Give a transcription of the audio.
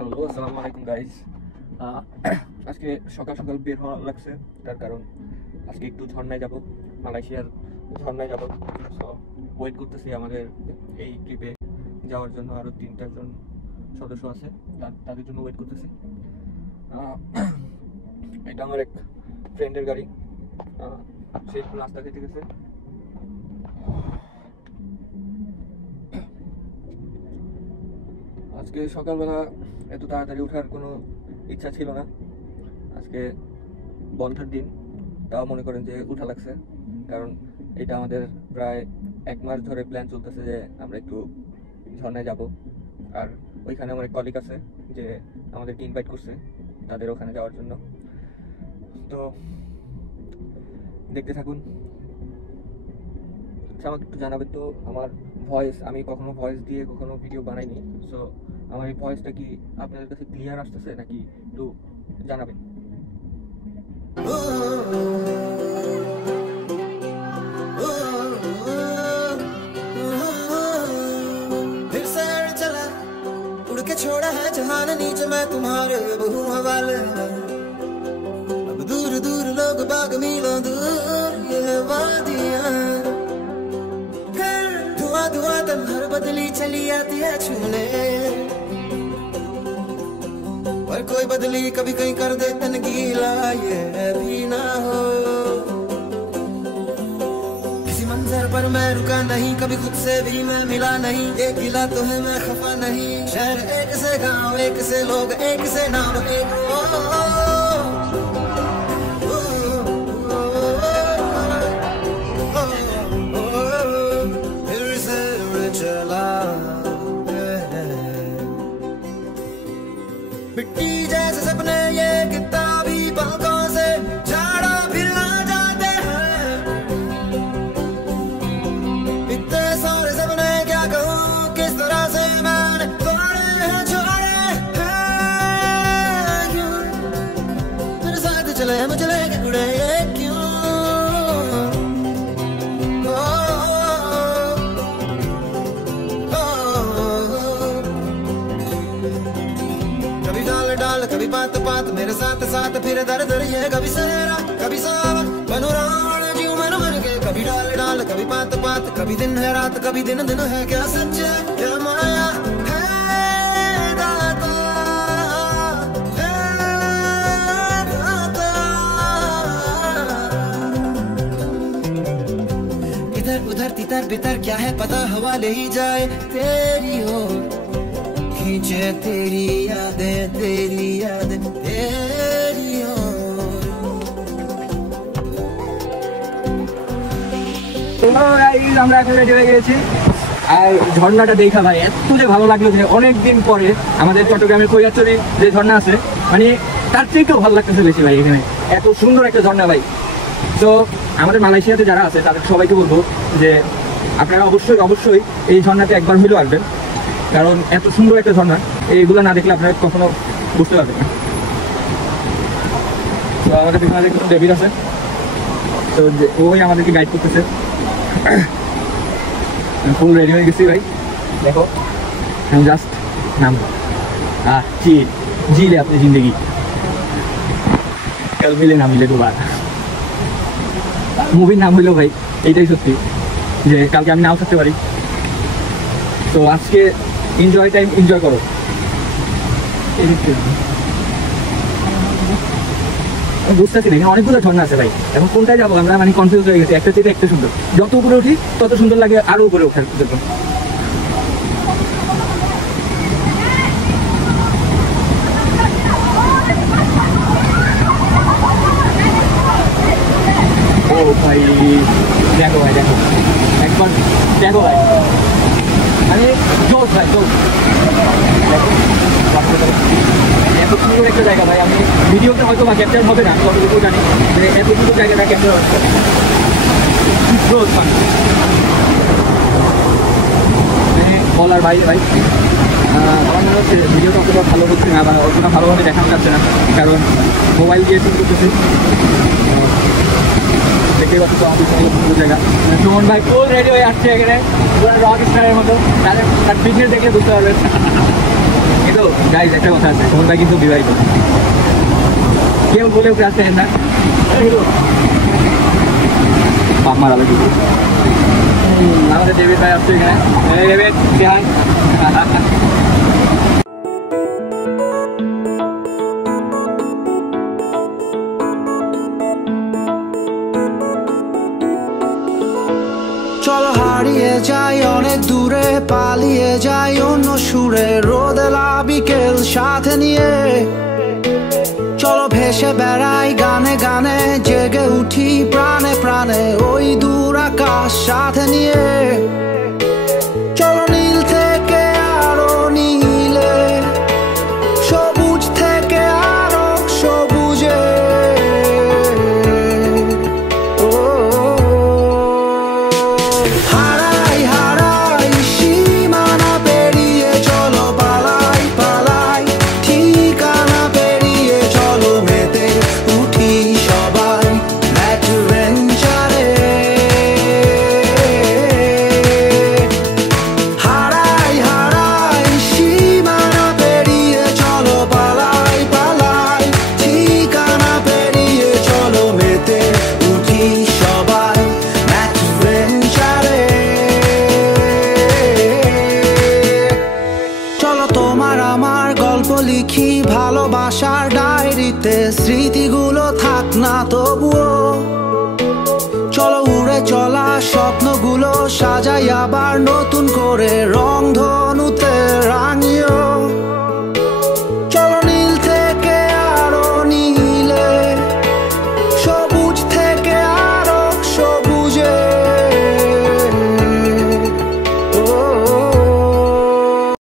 Hello, আসসালামু আলাইকুম guys. আজকে সকাল সকাল বের হওয়া লাগছে, তার কারণ আজকে একটু ঝর্ণায় যাব, মালয়েশিয়ার ঝর্ণায় যাব। সো ওয়েট করতেছি আমাদের এই ট্রিপে যাওয়ার জন্য। আরও 3-4 জন সদস্য আছে, তাদের জন্য ওয়েট করতেছি। এটা আমার এক ফ্রেন্ডের গাড়ি, সে একটু নাস্তা খেতে গেছে। আজকে সকালবেলা এত তাড়াতাড়ি ওঠার কোনো ইচ্ছা ছিল না। আজকে বন্ধের দিন, তাও মনে করেন যে উঠা লাগছে, কারণ এটা আমাদের প্রায় 1 মাস ধরে প্ল্যান চলতেছে যে আমরা একটু ঝর্ণায় যাব। আর ওইখানে আমার এক কলিগ আছে যে আমাদেরকে ইনভাইট করছে তাদের ওখানে যাওয়ার জন্য। তো দেখতে থাকুন। আমাকে একটু জানাবেন তো আমার ভয়েস, আমি কখনো ভয়েস দিয়ে কখনো ভিডিও বানাইনি। সো আমার এই ভয়েসটা কি আপনাদের কাছে ক্লিয়ার আসতেছে নাকি একটু জানাবেন। फिर सैर चला उड़ के छोड़ा है जहान नीचे मैं तुम्हारे बहु हवाले। अब दूर दूर लोग बाग मीलों दूर ये वादियां, फिर धुआं धुआं तन्हार बदली चली आती है छूने। पर कोई बदली कभी कहीं कर दे तन गीला, ये भी ना हो। किसी मंजर पर मैं रुका नहीं, कभी खुद से भी मैं मिला नहीं। एक गिला तो है मैं खफा नहीं, शहर एक से गांव एक से लोग एक से नाम एक। फिर से उड़ चला मिट्टी जैसे सपने ये किताबी पलकों से झाड़ा फिर आ जाते हैं। इतने सारे सपने क्या कहूँ, किस तरह से मैंने तोड़े हैं छोड़े हैं। क्यों मेरे साथ चले हम चले के उड़े क्यों। कभी डाल डाल कभी पात पात मेरे साथ साथ फिर दर दर ये कभी सहरा कभी सावन बनू रावण जीव मन मन के। कभी डाल डाल कभी पात पात, कभी दिन है रात कभी दिन दिन है। क्या सच है क्या माया है दाता, है दाता। इधर उधर तितर बितर क्या है पता, हवा ले ही जाए तेरी हो। खींचे तेरी यादें तेरी हो। আমরা এখন রেডি হয়ে গেছি। আর ঝর্ণাটা দেখা ভাই এত যে ভালো লাগলো যে অনেকদিন পরে আমাদের চট্টগ্রামের কৈয়াচরী যে ঝর্ণা আছে, মানে তার থেকেও ভালো লাগতেছে বেশি ভাই। এখানে এত সুন্দর একটা ঝর্ণা ভাই। তো আমাদের মালয়েশিয়াতে যারা আছে তাদের সবাইকে বলবো যে আপনারা অবশ্যই এই ঝর্ণাতে একবার হলেও আসবেন, কারণ এত সুন্দর একটা ঝর্ণা, এইগুলো না দেখলে আপনারা কখনো বুঝতে পারবেন না। তো আমাদের পিছনে একটু ডেভিড আছে, তো ওই আমাদেরকে গাইড করতেছে। ফুল রেডি হয়ে গেছি ভাই, দেখো আমি জাস্ট নাম जी ले अपनी जिंदगी, कल मिले ना मिले दोबारा। মুভির নাম হইলো ভাই এইটাই সত্যি যে কালকে আমি নাও থাকতে পারি। তো আজকে এনজয় টাইম এনজয় করো। বুঝতেছি না, এখানে অনেকগুলো ঝর্ণা আছে ভাই, এখন কোনটায় যাবো আমরা মানে কনফিউজ হয়ে গেছি। একটা চেয়ে একটা সুন্দর, যত উপরে উঠি তত সুন্দর লাগে আরো উপরে ওঠার জন্য। ও ভাই দেখো ভাই, দেখো একবার দেখো ভাই, মানে জোর ভাই জোর। এত সুন্দর একটা জায়গা ভাই, আমি ভিডিওতে হয়তো বা ক্যাপচার হবে না, যতটুকু জানি যে এত সুন্দর জায়গাটা ক্যাপচার হচ্ছে। মানে বলার বাইরে ভাই। আমার মনে হচ্ছে ভিডিওটা অতটা ভালো হচ্ছে না বা অতটা ভালোভাবে দেখানো যাচ্ছে না, কারণ মোবাইল দিয়ে শুট করতেছে। দেখতে পাচ্ছি তো আমাদের সুন্দর জায়গা। সুমন ভাই ফুল রেডি হয়ে আসছে এখানে, রক স্টারের মতো। তার ফিটনেস দেখলে বুঝতে পারবেন। কিন্তু গাইজ একটা কথা আছে, সুমন ভাই কিন্তু বিবাহিত, কেউ বলেও ক্রাশ করেন না। আমার আলো কিন্তু আমাদের ডেভিড ভাই আসছে এখানে। David hi. চলো হারিয়ে যাই অনেক দূরে, পালিয়ে যাই অন্য সুরে, রোদেলা বিকেল সাথে নিয়ে। চলো ভেসে বেড়াই গানে গানে, জেগে উঠি প্রাণে প্রাণে ওই দূর আকাশ সাথে নিয়ে। চলো নীল থেকে আরো নীলে, সবুজ থেকে আরো সবুজে। হারাই হারাই সীমানা পেরিয়ে, চলো পালাই পালাই ঠিকানা পেরিয়ে। চলো মেতে উঠি সবাই অ্যাডভেঞ্চারে। হারাই হারাই সীমানা পেরিয়ে, চলো পালাই পালাই ঠিকানা পেরিয়ে। চলো মেতে উঠি সবাই অ্যাডভেঞ্চারে। চলো তোমার আমার গল্প লিখি ভালোবাসার ডায়েরিতে, স্মৃতিগুলো থাক না তবুও। চলো উড়ে চলা স্বপ্নগুলো সাজাই আবার নতুন করে, রংধনুতে